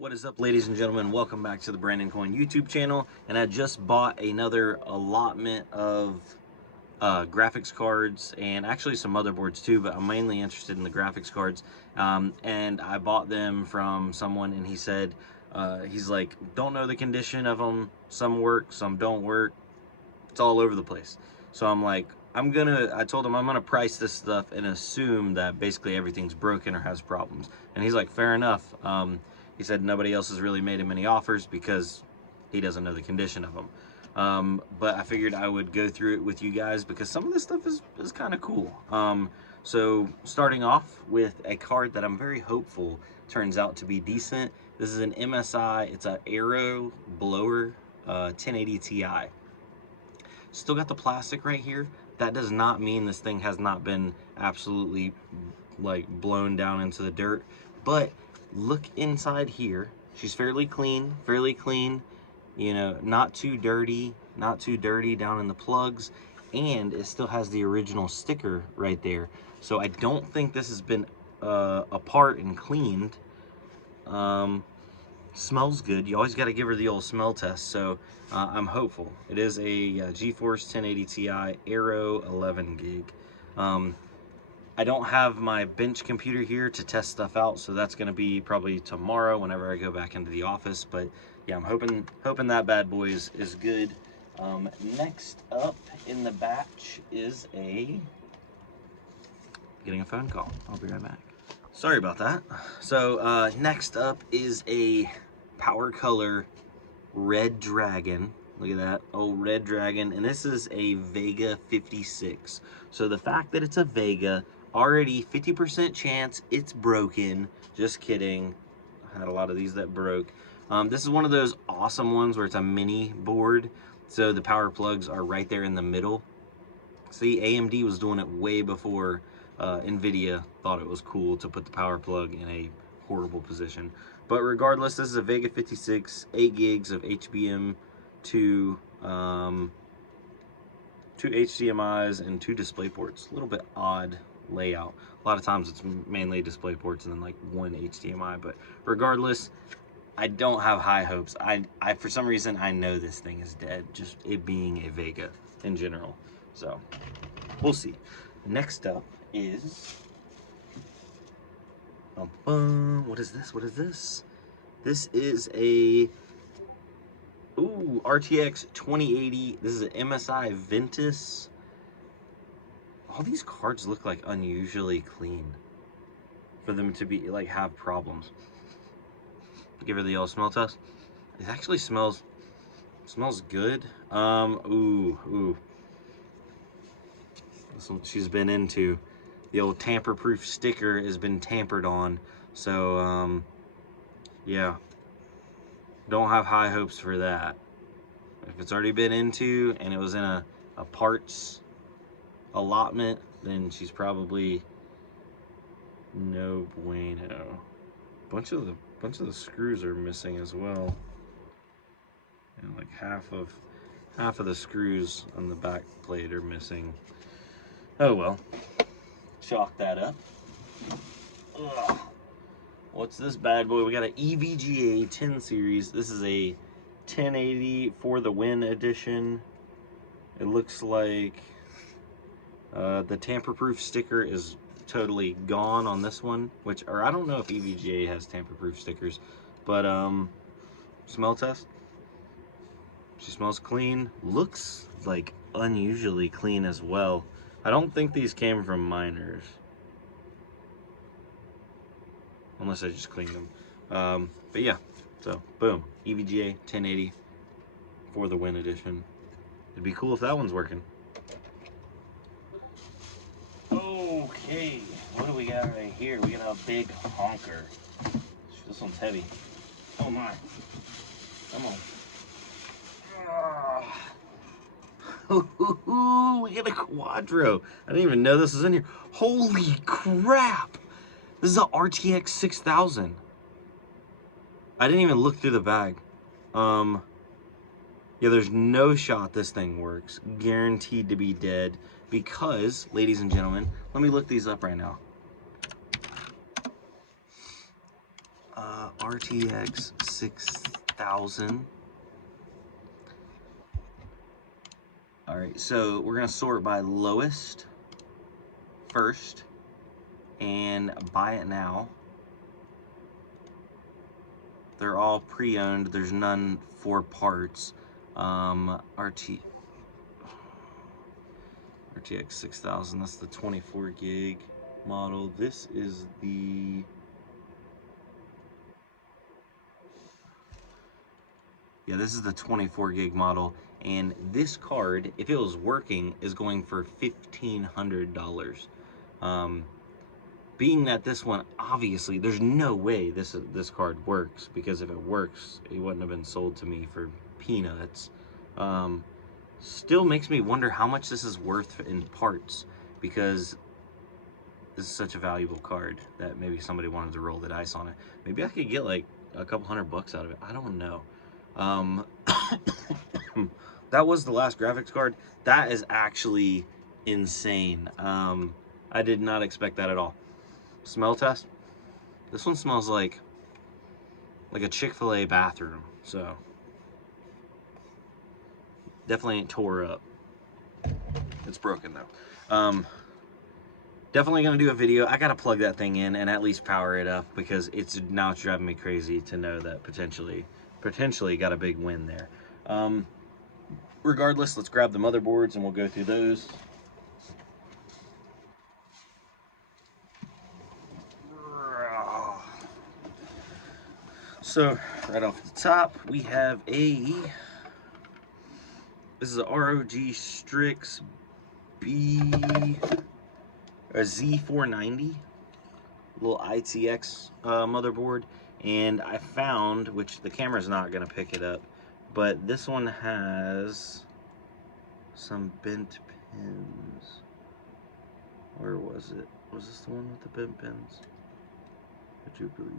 What is up, ladies and gentlemen? Welcome back to the Brandon Coin YouTube channel. And I just bought another allotment of graphics cards and actually some motherboards too, but I'm mainly interested in the graphics cards. And I bought them from someone, and he said, he's like, don't know the condition of them. Some work, some don't work. It's all over the place. So I'm like, I told him I'm gonna price this stuff and assume that basically everything's broken or has problems. And he's like, fair enough. He said nobody else has really made him any offers because he doesn't know the condition of them. But I figured I would go through it with you guys because some of this stuff is kind of cool. So starting off with a card that I'm very hopeful turns out to be decent. This is an MSI, it's an Aero Blower 1080 Ti. Still got the plastic right here. That does not mean this thing has not been absolutely like blown down into the dirt, but look inside here. She's fairly clean, you know, not too dirty down in the plugs, and it still has the original sticker right there. So I don't think this has been apart and cleaned. Smells good. You always got to give her the old smell test, so I'm hopeful. It is a GeForce 1080 Ti Aero 11 gig. I don't have my bench computer here to test stuff out, so that's going to be probably tomorrow whenever I go back into the office. But yeah, I'm hoping that bad boy is good. Next up in the batch is getting a phone call. I'll be right back. Sorry about that. So next up is a Power Color Red Dragon. Look at that, oh, Red Dragon, and this is a Vega 56. So the fact that it's a Vega, already 50% chance it's broken. Just kidding. I had a lot of these that broke. This is one of those awesome ones where it's a mini board, so the power plugs are right there in the middle. See, AMD was doing it way before NVIDIA thought it was cool to put the power plug in a horrible position. But regardless, this is a Vega 56, 8 gigs of HBM, two HDMIs, and 2 display ports. A little bit odd layout. A lot of times it's mainly display ports and then like 1 HDMI, but regardless, I don't have high hopes. I for some reason, I know this thing is dead, just it being a Vega in general. So we'll see. Next up is what is this? What is this? This is a RTX 2080. This is an MSI Ventus. All these cards look like unusually clean for them to be like have problems. Give her the old smell test. It actually smells good. Ooh. This one she's been into. The old tamper-proof sticker has been tampered on. So yeah. Don't have high hopes for that. If it's already been into and it was in a parts allotment, then she's probably no bueno. Bunch of the screws are missing as well. And like half of the screws on the back plate are missing. Oh well. Chalk that up. Ugh. What's this bad boy? We got an EVGA 10 series. This is a 1080 for the win edition. It looks like the tamper-proof sticker is totally gone on this one, or I don't know if EVGA has tamper-proof stickers, but smell test. She smells clean. Looks like unusually clean as well. I don't think these came from miners. Unless I just cleaned them. But yeah, so boom, EVGA 1080 for the win edition. It'd be cool if that one's working. Okay, what do we got right here? We got a big honker. This one's heavy. Oh my. Come on. We got a Quadro. I didn't even know this was in here. Holy crap! This is a RTX 6000. I didn't even look through the bag. Yeah, there's no shot this thing works. Guaranteed to be dead because, ladies and gentlemen, let me look these up right now. RTX 6000. All right, so we're gonna sort by lowest first and buy it now. They're all pre-owned. There's none for parts. RTX 6000. That's the 24 gig model. This is the this is the 24 gig model, and this card, if it was working, is going for $1,500. Being that this one, obviously, there's no way this card works, because if it works, it wouldn't have been sold to me for peanuts. Still makes me wonder how much this is worth in parts, because this is such a valuable card that maybe somebody wanted to roll the dice on it. Maybe I could get like a couple $100 out of it. I don't know. That was the last graphics card. That is actually insane. I did not expect that at all. Smell test. This one smells like a Chick-fil-A bathroom. So definitely ain't tore up. It's broken though. Definitely gonna do a video. I gotta plug that thing in and at least power it up, because it's driving me crazy to know that potentially got a big win there. Regardless, let's grab the motherboards and we'll go through those. So right off the top, we have this is a ROG Strix Z490, little ITX motherboard, and I found, which the camera's not gonna pick it up, but this one has some bent pins. Where was it? Was this the one with the bent pins? Would you believe?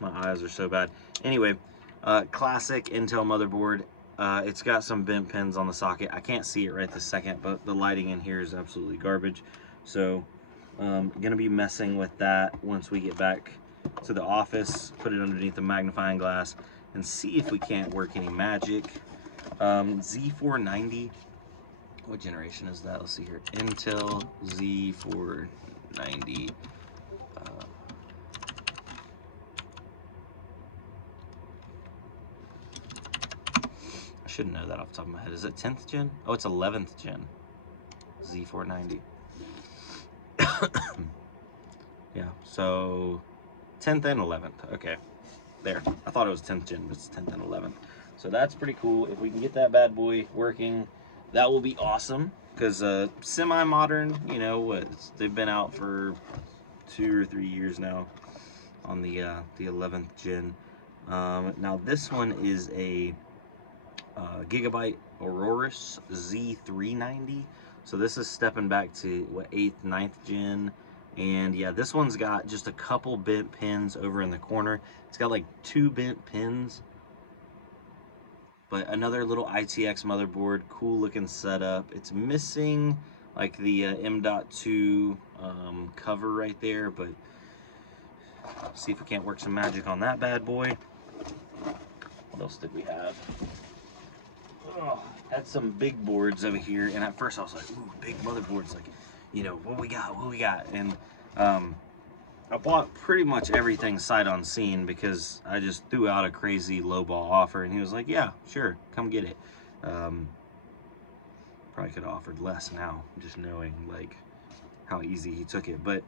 My eyes are so bad. Anyway, classic Intel motherboard. It's got some bent pins on the socket. I can't see it right this second, but the lighting in here is absolutely garbage. So gonna be messing with that once we get back to the office, put it underneath the magnifying glass, and see if we can't work any magic. Z490, what generation is that? Let's see here. Intel Z490. I should know that off the top of my head. Is it 10th gen? Oh, it's 11th gen. Z490. Yeah, so 10th and 11th. Okay, there. I thought it was 10th gen, but it's 10th and 11th. So that's pretty cool. If we can get that bad boy working, that will be awesome. Because semi-modern, you know, they've been out for 2 or 3 years now on the 11th gen. Now this one is a Gigabyte Aorus Z390. So this is stepping back to what, 8th, 9th gen. And yeah, this one's got just a couple bent pins over in the corner. It's got like 2 bent pins. But another little ITX motherboard, cool looking setup. It's missing like the M.2 cover right there, but see if we can't work some magic on that bad boy. What else did we have? Oh, had some big boards over here, and at first I was like, ooh, big motherboards, like, you know, what we got? And I bought pretty much everything sight unseen, because I just threw out a crazy lowball offer, and he was like, yeah, sure, come get it. Probably could have offered less now, just knowing like how easy he took it. But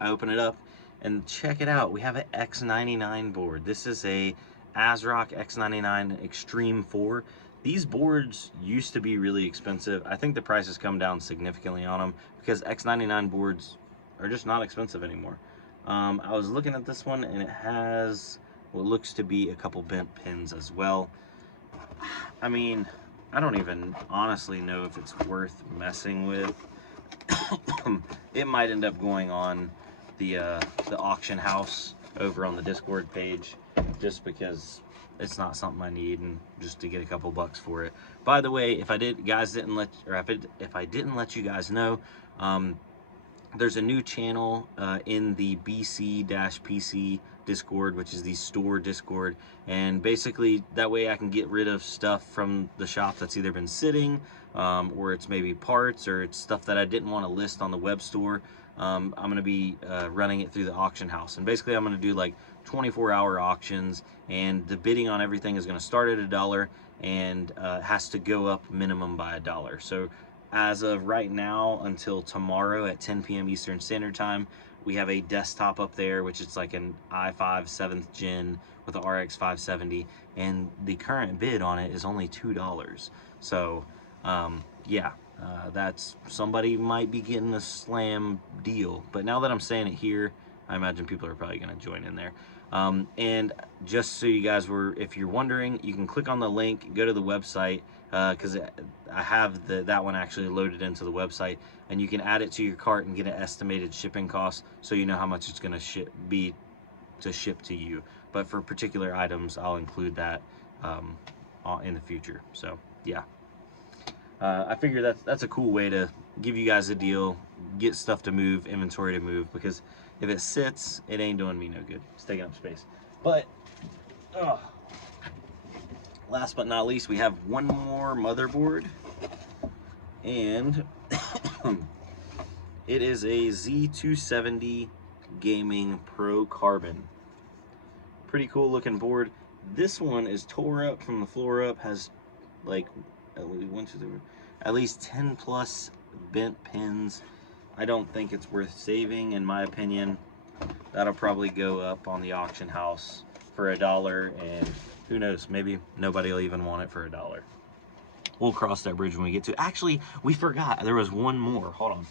I open it up and check it out. We have an X99 board. This is a ASRock X99 Extreme 4. These boards used to be really expensive. I think the price has come down significantly on them, because X99 boards are just not expensive anymore. I was looking at this one, and it has what looks to be a couple bent pins as well. I mean, I don't even honestly know if it's worth messing with. It might end up going on the auction house over on the Discord page, just because it's not something I need, and just to get a couple bucks for it. By the way, if I didn't let you guys know, there's a new channel in the BC-PC Discord, which is the store Discord, and basically that way I can get rid of stuff from the shop that's either been sitting, or it's maybe parts, or it's stuff that I didn't want to list on the web store. I'm going to be running it through the auction house, and basically I'm going to do like 24-hour auctions, and the bidding on everything is going to start at $1 and has to go up minimum by $1. So as of right now until tomorrow at 10 p.m. Eastern Standard Time, we have a desktop up there, which is like an i5 7th gen with a RX 570, and the current bid on it is only $2. So yeah, that's, somebody might be getting a slam deal. But now that I'm saying it here, I imagine people are probably going to join in there. And just so you guys were, if you're wondering, you can click on the link, go to the website, because I have that one actually loaded into the website, and you can add it to your cart and get an estimated shipping cost, so you know how much it's going to be to ship to you. But for particular items, I'll include that in the future. So yeah, I figure that's a cool way to give you guys a deal, get stuff to move, inventory to move, because if it sits, it ain't doing me no good. It's taking up space. But last but not least, we have one more motherboard, and it is a Z270 Gaming Pro Carbon. Pretty cool looking board. This one is tore up from the floor up, has like at least 10 plus bent pins. I don't think it's worth saving, in my opinion. That'll probably go up on the auction house for $1, and who knows, maybe nobody will even want it for $1. We'll cross that bridge when we get to it. Actually, we forgot, there was one more. Hold on.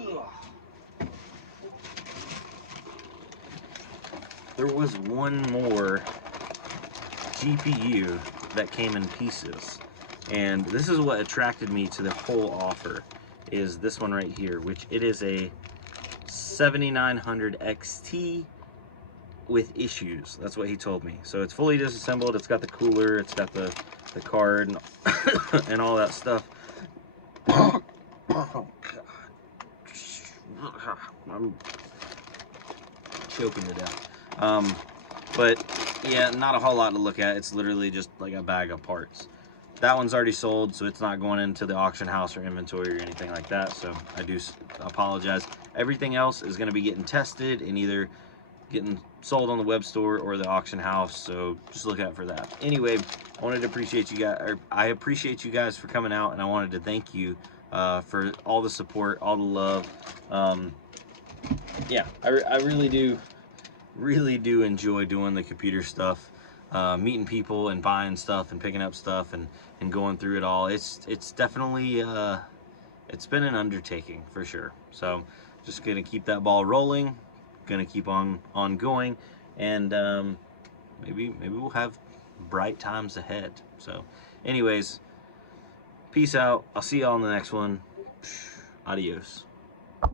Ugh. There was one more GPU that came in pieces, and this is what attracted me to the whole offer, is this one right here, which it is a 7900 XT with issues. That's what he told me. So it's fully disassembled, it's got the cooler, it's got the card and, and all that stuff. Oh god, I'm choking to death. But yeah, not a whole lot to look at. It's literally just like a bag of parts. That one's already sold, so it's not going into the auction house or inventory or anything like that, so I do apologize. Everything else is going to be getting tested and either getting sold on the web store or the auction house, so just look out for that. Anyway, I wanted to appreciate you guys, or I appreciate you guys for coming out, and I wanted to thank you for all the support, all the love. Yeah, I really do enjoy doing the computer stuff, meeting people and buying stuff and picking up stuff and going through it all. It's definitely it's been an undertaking for sure. So just gonna keep that ball rolling, gonna keep on going, and maybe we'll have bright times ahead. So anyways, peace out. I'll see y'all on the next one. Adios.